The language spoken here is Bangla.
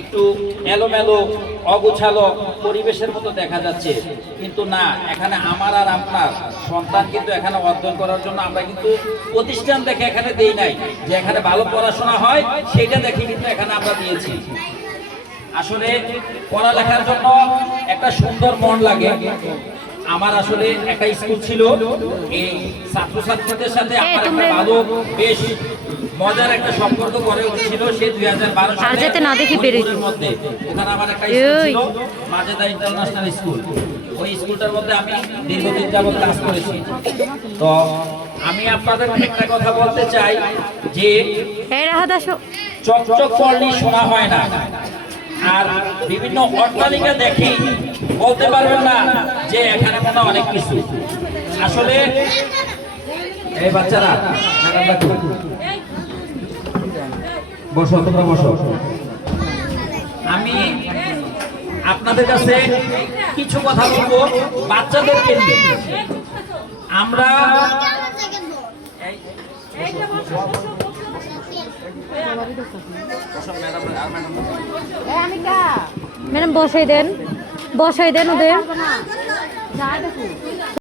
একটু এলোমেলো অগোছালো পরিবেশের মতো দেখা যাচ্ছে। কিন্তু না এখানে আমার আর আপনার সন্তান কিন্তু এখানে অর্জন করার জন্য আমরা কিন্তু প্রতিষ্ঠান দেখে এখানে দেই নাই। যে এখানে ভালো পড়াশোনা হয় সেইটা দেখে কিন্তু এখানে আমরা দিয়েছি। আসলে পড়ালেখার জন্য একটা সুন্দর মন লাগে। আমার আসলে একটা স্কুল ছিল এই ছাত্রছাত্রীদের সাথে আমার একটা ভালো বেশ মজার একটা সম্পর্ক গড়ে উঠেছিল সে দুই হাজার বারো আর যাতে না দেখি বেরোইতো। মধ্যে ওখানে আমার একটা স্কুল। ছিল মাজেদা ইন্টারন্যাশনাল স্কুল ওই স্কুলটার মধ্যে আমি দীর্ঘদিন যাবত কাজ করেছি তো আমি আপনাদের একটা কথা বলতে চাই যে চকচক করলেই শোনা হয় না আর বিভিন্ন অট্টালিকা দেখি বলতে পারবেন না যে এখানে মনে অনেক কিছু আসলে এই বাচ্চারা? বসো তোমরা বসো আমি আপনাদের কাছে কিছু কথা বলব বাচ্চাদেরকে নিয়ে আমরা। ম্যাডাম বসাই দেন বসাই দেন ওদের